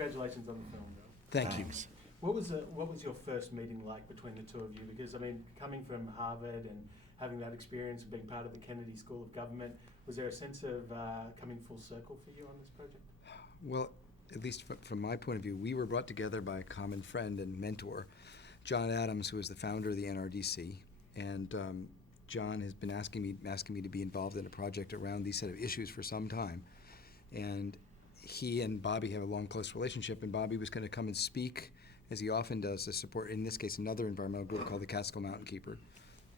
congratulations on the film, Bill. Thank you. What was your first meeting like between the two of you? Because, I mean, coming from Harvard and having that experience of being part of the Kennedy School of Government, was there a sense of coming full circle for you on this project? Well, at least from my point of view, we were brought together by a common friend and mentor, John Adams, who is the founder of the NRDC, and John has been asking me to be involved in a project around these set of issues for some time, and he and Bobby have a long, close relationship, and Bobby was going to come and speak, as he often does, to support, in this case, another environmental group called the Catskill Mountain Keeper.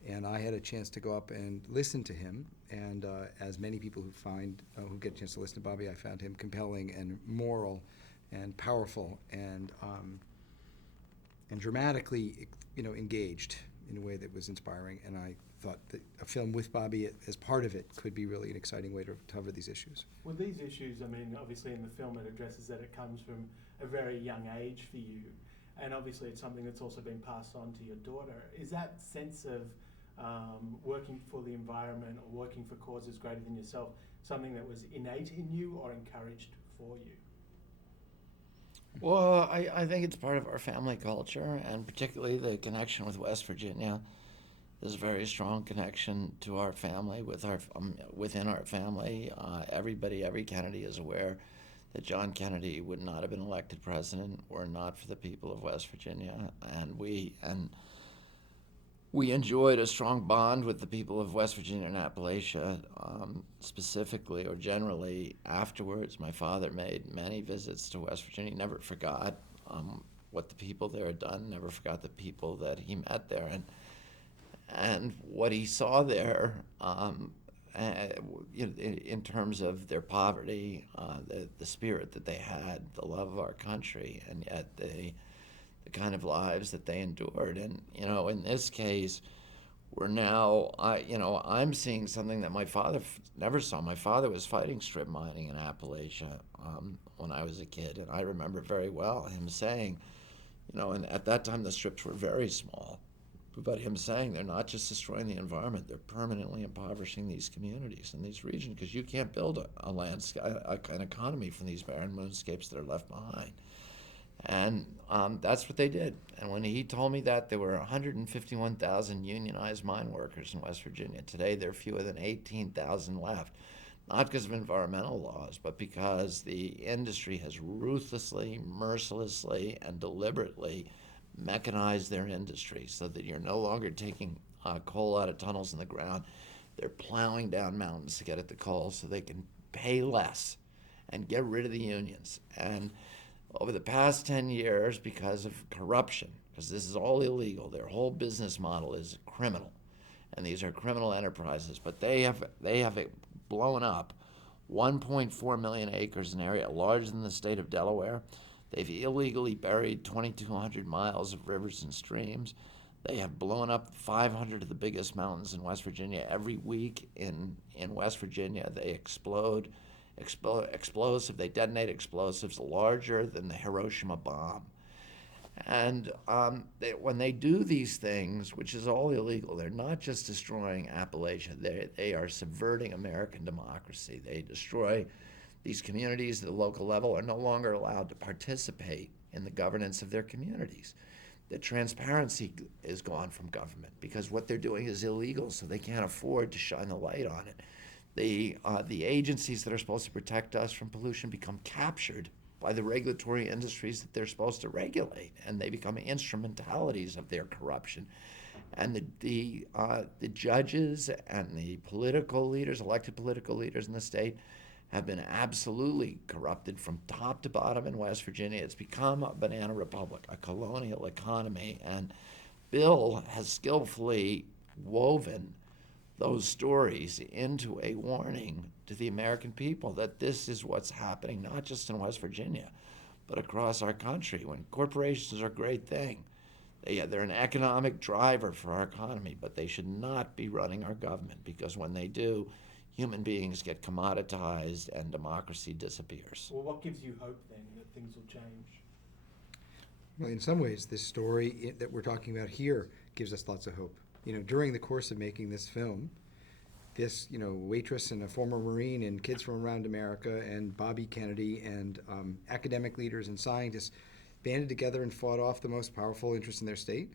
And I had a chance to go up and listen to him, and as many people who get a chance to listen to Bobby, I found him compelling and moral and powerful and dramatically, engaged in a way that was inspiring. And I thought that a film with Bobby as part of it could be really an exciting way to cover these issues. Well, these issues, I mean, obviously in the film it addresses that it comes from a very young age for you, and obviously it's something that's also been passed on to your daughter. Is that sense of working for the environment or working for causes greater than yourself something that was innate in you or encouraged for you? Well, I think it's part of our family culture, and particularly the connection with West Virginia. There's a very strong connection to our family, within our family. Every Kennedy is aware that John Kennedy would not have been elected president were not for the people of West Virginia, and we enjoyed a strong bond with the people of West Virginia and Appalachia, specifically or generally afterwards. My father made many visits to West Virginia. He never forgot what the people there had done, never forgot the people that he met there. And what he saw there, in terms of their poverty, the spirit that they had, the love of our country, and yet the kind of lives that they endured. And, in this case, we're now, I'm seeing something that my father never saw. My father was fighting strip mining in Appalachia when I was a kid, and I remember very well him saying, and at that time the strips were very small, but him saying they're not just destroying the environment, they're permanently impoverishing these communities and these regions, because you can't build an economy from these barren moonscapes that are left behind. And that's what they did. And when he told me that, there were 151,000 unionized mine workers in West Virginia. Today, there are fewer than 18,000 left, not because of environmental laws, but because the industry has ruthlessly, mercilessly, and deliberately mechanized their industry so that you're no longer taking coal out of tunnels in the ground. They're plowing down mountains to get at the coal so they can pay less and get rid of the unions. And over the past 10 years, because of corruption, because this is all illegal, their whole business model is criminal, and these are criminal enterprises, but they have blown up 1.4 million acres, an area larger than the state of Delaware. They've illegally buried 2,200 miles of rivers and streams. They have blown up 500 of the biggest mountains in West Virginia. Every week in West Virginia, they they detonate explosives larger than the Hiroshima bomb. And when they do these things, which is all illegal, they're not just destroying Appalachia, they are subverting American democracy. They destroy these communities at the local level, are no longer allowed to participate in the governance of their communities. The transparency is gone from government because what they're doing is illegal, so they can't afford to shine the light on it. The agencies that are supposed to protect us from pollution become captured by the regulatory industries that they're supposed to regulate, and they become instrumentalities of their corruption. And the judges and the political leaders, elected political leaders in the state, have been absolutely corrupted from top to bottom in West Virginia. It's become a banana republic, a colonial economy, and Bill has skillfully woven those stories into a warning to the American people that this is what's happening, not just in West Virginia, but across our country. When corporations are a great thing, they're an economic driver for our economy, but they should not be running our government, because when they do, human beings get commoditized and democracy disappears. Well, what gives you hope then that things will change? Well, in some ways, this story that we're talking about here gives us lots of hope. During the course of making this film, this, waitress and a former Marine and kids from around America and Bobby Kennedy and academic leaders and scientists banded together and fought off the most powerful interests in their state.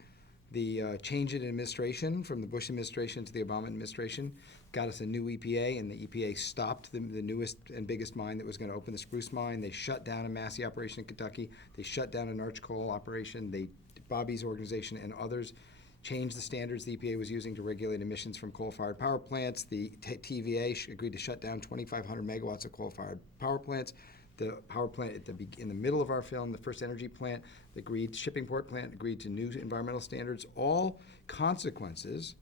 The change in administration from the Bush administration to the Obama administration got us a new EPA, and the EPA stopped the newest and biggest mine that was going to open, the Spruce Mine. They shut down a Massey operation in Kentucky. They shut down an Arch Coal operation. Bobby's organization and others changed the standards the EPA was using to regulate emissions from coal-fired power plants. The TVA agreed to shut down 2,500 megawatts of coal-fired power plants. The power plant in the middle of our film, the first energy plant, the shipping port plant agreed to new environmental standards, all consequences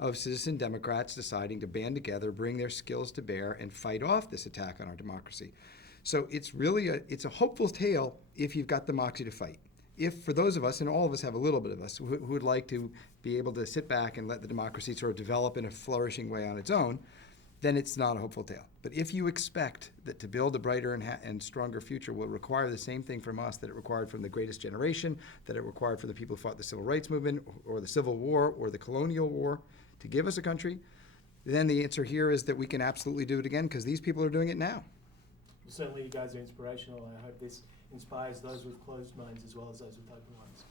of citizen Democrats deciding to band together, bring their skills to bear, and fight off this attack on our democracy. So it's really a hopeful tale if you've got the moxie to fight. If for those of us, and all of us have a little bit of us, who would like to be able to sit back and let the democracy sort of develop in a flourishing way on its own, then it's not a hopeful tale. But if you expect that to build a brighter and stronger future will require the same thing from us that it required from the greatest generation, that it required for the people who fought the Civil Rights Movement or the Civil War or the Colonial War to give us a country, then the answer here is that we can absolutely do it again because these people are doing it now. Certainly you guys are inspirational. I hope this inspires those with closed minds as well as those with open ones.